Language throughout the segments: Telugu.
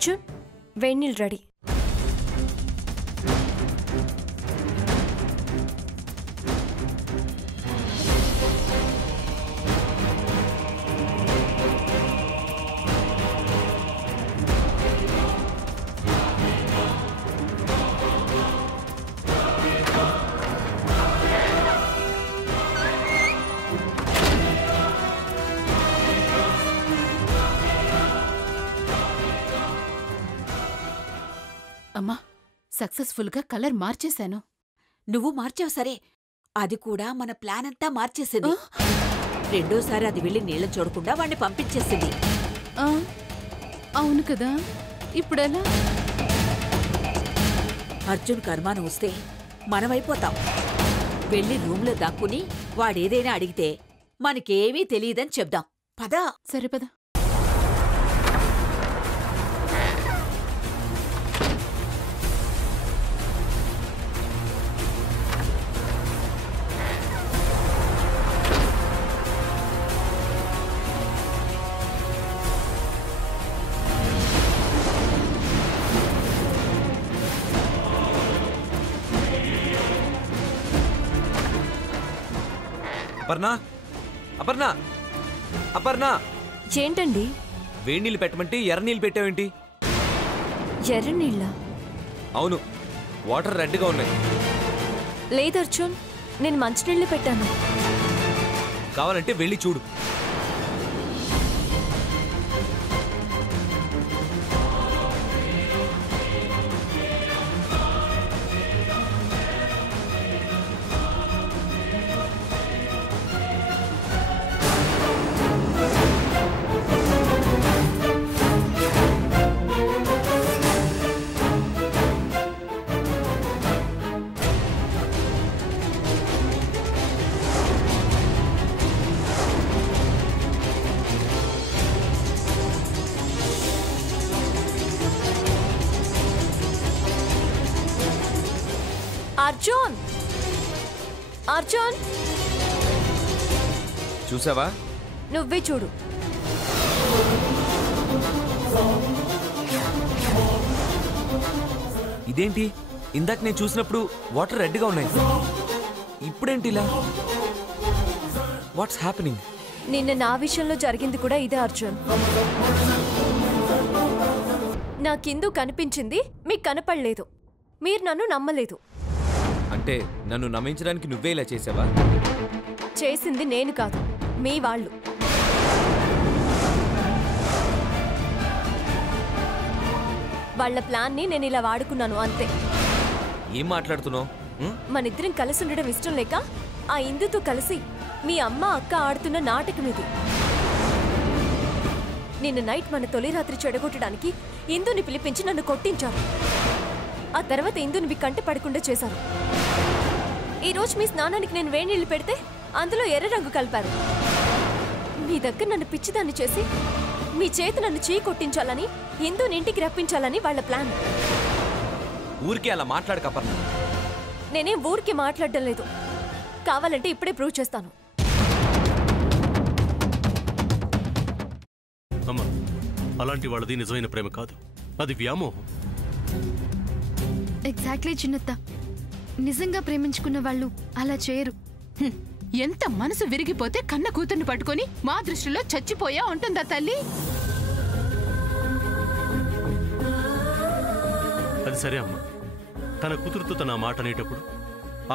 అర్జున్, వేణీళ్ళు రెడీ. అమ్మా, సక్సెస్ఫుల్గా కలర్ మార్చేశాను. నువ్వు మార్చావు సరే, అది కూడా మన ప్లాన్ అంతా మార్చేసింది. రెండోసారి అది వెళ్ళి నీళ్ళ చూడకుండా వాణ్ణి పంపించేసింది. అవును కదా, ఇప్పుడెలా? అర్జున్ కర్మాను వస్తే మనమైపోతాం. వెళ్ళి రూమ్లో దాక్కుని వాడేదైనా అడిగితే మనకేమీ తెలియదని చెప్దాం. పదా. సరే పద. అపర్ణ, అపర్ణ, అపర్ణ! ఏంటండి? వేడి నీళ్ళు పెట్టమంటే ఎర్ర నీళ్ళు పెట్టావేంటి? ఎర్ర నీళ్ళ? అవును, వాటర్ రెడ్గా ఉన్నాయి. లేదు అర్జున్, నేను మంచినీళ్ళు పెట్టాను. కావాలంటే వెళ్ళి చూడు. అర్జున్, అర్జున్! చూసావా? నువ్వే చూడు. ఇదేంటి? ఇందాక నేను చూసినప్పుడు వాటర్ రెడ్గా ఉన్నాయి, ఇప్పుడేంటి ఇలా? What's happening? నిన్న నా విషయంలో జరిగింది కూడా ఇదే అర్జున్. నాకిందు కనిపించింది, మీకు కనపడలేదు. మీరు నన్ను నమ్మలేదు. అంటే నన్ను నమ్మించడానికి నువ్వే ఇలా చేసావా? చేసింది నేను కాదు, మీ వాళ్ళు. వాళ్ళ ప్లాన్ని నేను ఇలా వాడుకున్నాను అంతే. ఏం మాట్లాడుతున్నావు? మనిద్దరం కలిసి ఉండడం ఇష్టం లేక ఆ ఇందుతో కలిసి మీ అమ్మ అక్క ఆడుతున్న నాటకం ఇది. నిన్న నైట్ మన తొలి రాత్రి చెడగొట్టడానికి ఇందుని పిలిపించి నన్ను కొట్టించారు. ఆ తర్వాత ఇందుని మీ కంట పడకుండా చేశారు. ఈరోజు మీ స్నానానికి నేను వేణీళ్ళు పెడితే అందులో ఎర్ర రంగు కలిపారు. మీ దగ్గర నన్ను పిచ్చిదాన్ని చేసి మీ చేతి నన్ను చీ కొట్టించాలని, ఇందుని ఇంటికి రప్పించాలని వాళ్ళ ప్లాన్. ఊరికే అలా మాట్లాడకపర్ణ. నేనేం ఊరికి మాట్లాడడం లేదు. కావాలంటే ఇప్పుడే ప్రూవ్ చేస్తాను. అమ్మా, అలాంటి వాళ్ళది నిజమైన ప్రేమ కాదు, అది వ్యామోహం. ఎగ్జాక్ట్లీ చిన్నత్త, నిజంగా ప్రేమించుకున్న వాళ్ళు అలా చేయరు. ఎంత మనసు విరిగిపోతే కన్న కూతుర్ని పట్టుకొని మా దృష్టిలో చచ్చిపోయా ఉంటుందా తల్లి? అది సరే అమ్మా, తన కూతురుతో తన మాట అనేటప్పుడు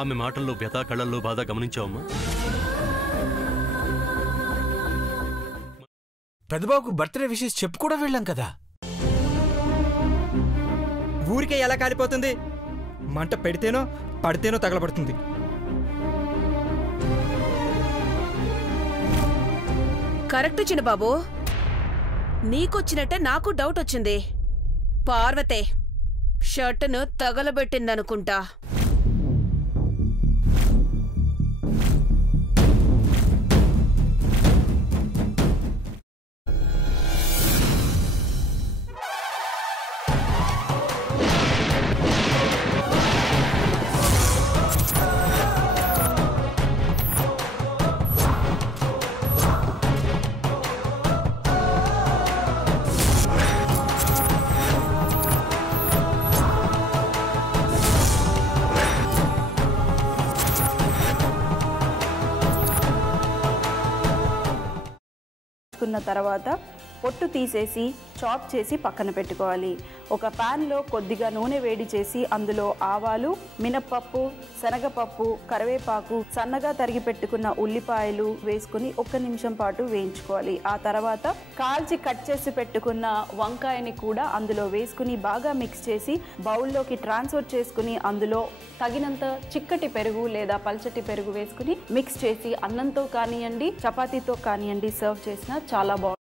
ఆమె మాటల్లో వ్యథ, కళ్ళల్లో బాధ గమనించావమ్మా? పెద్దబాబుకు బర్త్డే విషెస్ చెప్పు కూడా వెళ్ళాం కదా. ఊరికే ఎలా కాలిపోతుంది? మంట పెడితేనో పడితేనో తగలబడుతుంది. కరెక్ట్ చిన్నబాబు, నీకొచ్చినట్టే నాకు డౌట్ వచ్చింది. పార్వతే షర్టును తగలబెట్టిందనుకుంటా. చేసుకున్న తర్వాత పొట్టు తీసేసి చాప్ చేసి పక్కన పెట్టుకోవాలి. ఒక ప్యాన్లో కొద్దిగా నూనె వేడి చేసి అందులో ఆవాలు, మినప్పప్పు, శనగపప్పు, కరివేపాకు, సన్నగా తరిగి పెట్టుకున్న ఉల్లిపాయలు వేసుకుని 1 నిమిషం పాటు వేయించుకోవాలి. ఆ తర్వాత కాల్చి కట్ చేసి పెట్టుకున్న వంకాయని కూడా అందులో వేసుకుని బాగా మిక్స్ చేసి బౌల్లోకి ట్రాన్స్ఫర్ చేసుకుని అందులో తగినంత చిక్కటి పెరుగు లేదా పల్చటి పెరుగు వేసుకుని మిక్స్ చేసి అన్నంతో కానివ్వండి, చపాతీతో కానివ్వండి సర్వ్ చేసినా చాలా బాగుంటుంది.